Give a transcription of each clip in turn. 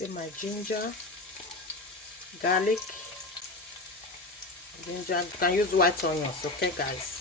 See my ginger, garlic, ginger. You can use white onions, okay, guys?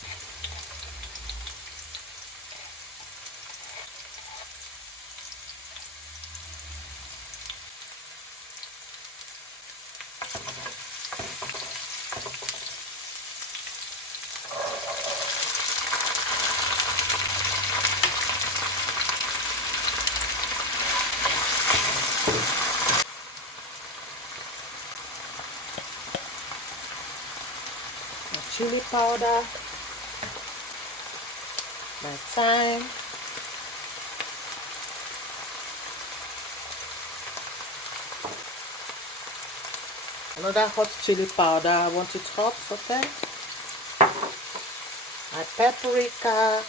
My chili powder, my thyme, another hot chili powder. I want it hot, okay? My paprika,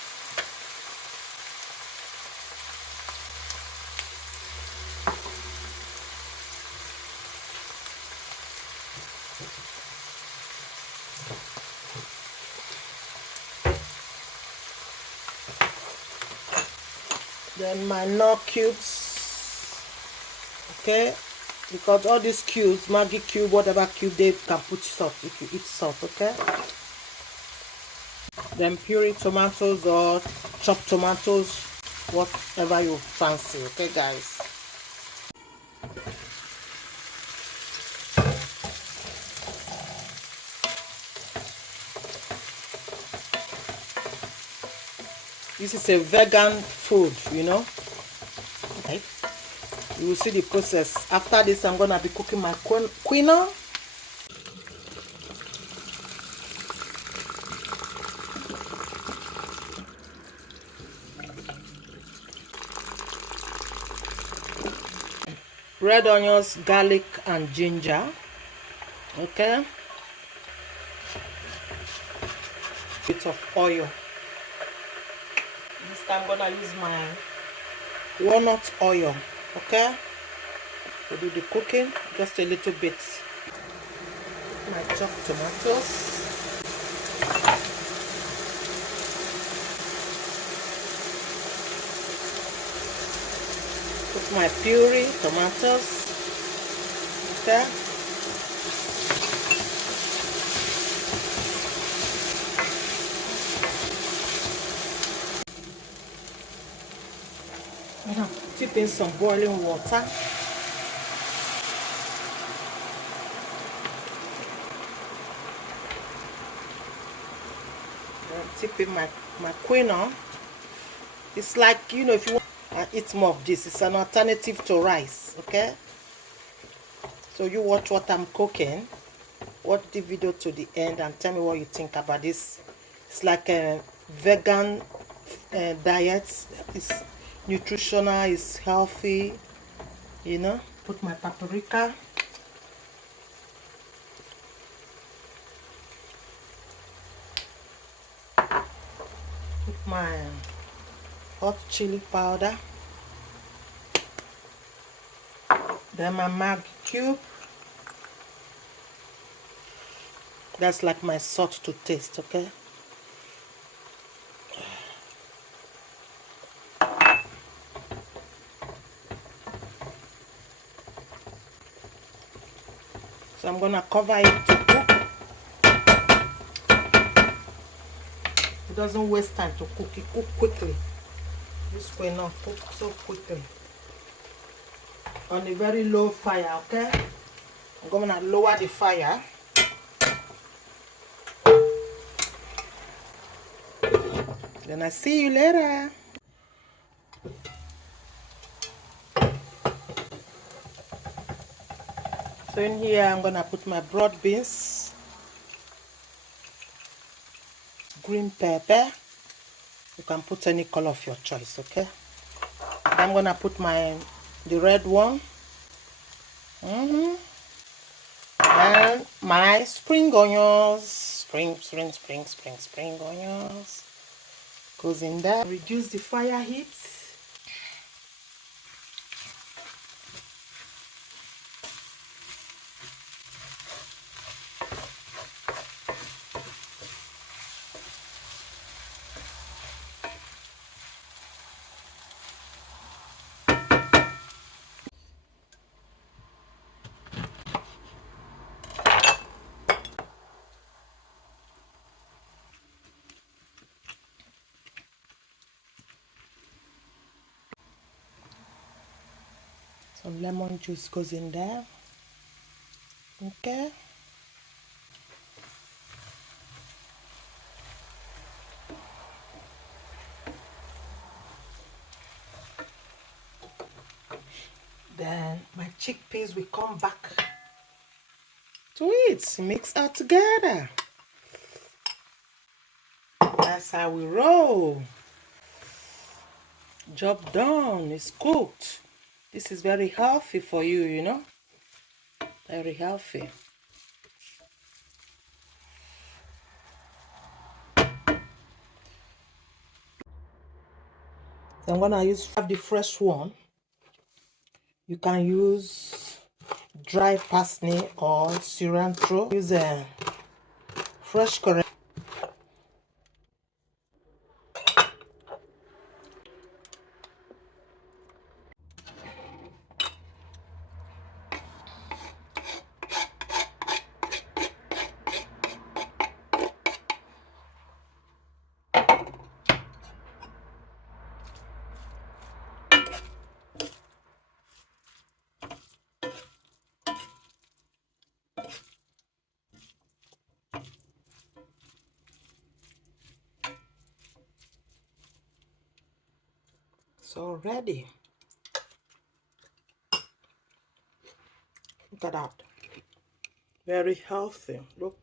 then my nut cubes, okay? Because all these cubes, Maggi cube, whatever cube, they can put salt if you eat salt, okay? Then puree tomatoes or chopped tomatoes, whatever you fancy, okay, guys? This is a vegan food, you know. Okay. You will see the process. After this, I'm gonna be cooking my quinoa. Red onions, garlic, and ginger. Okay. Bit of oil. This time I'm gonna use my walnut oil. Okay. To do the cooking, just a little bit. My chopped tomatoes. Put my puree tomatoes. Okay. Dip in some boiling water. Tip in my quinoa. It's like, you know, if you want to eat more of this, it's an alternative to rice, okay? So you watch what I'm cooking, watch the video to the end and tell me what you think about this. It's like a vegan diet. It's nutritional, it's healthy, you know. Put my paprika. Put my hot chili powder. Then my Maggi cube. That's like my salt to taste, okay? So I'm gonna cover it to cook. It doesn't waste time to cook, it cook quickly. This way not cook so quickly. On a very low fire, okay? I'm gonna lower the fire. Then I see you later. So in here I'm gonna put my broad beans, green pepper. You can put any color of your choice, okay? I'm gonna put the red one. And my spring onions. Spring onions. Goes in there. Reduce the fire heat. Some lemon juice goes in there. Okay. Then my chickpeas will come back to it. Mix all together. That's how we roll. Job done. It's cooked. This is very healthy for you, you know. Very healthy. So I'm gonna use the fresh one. You can use dry parsley or cilantro. Use a fresh curry. So ready. Look at that. Very healthy. Look.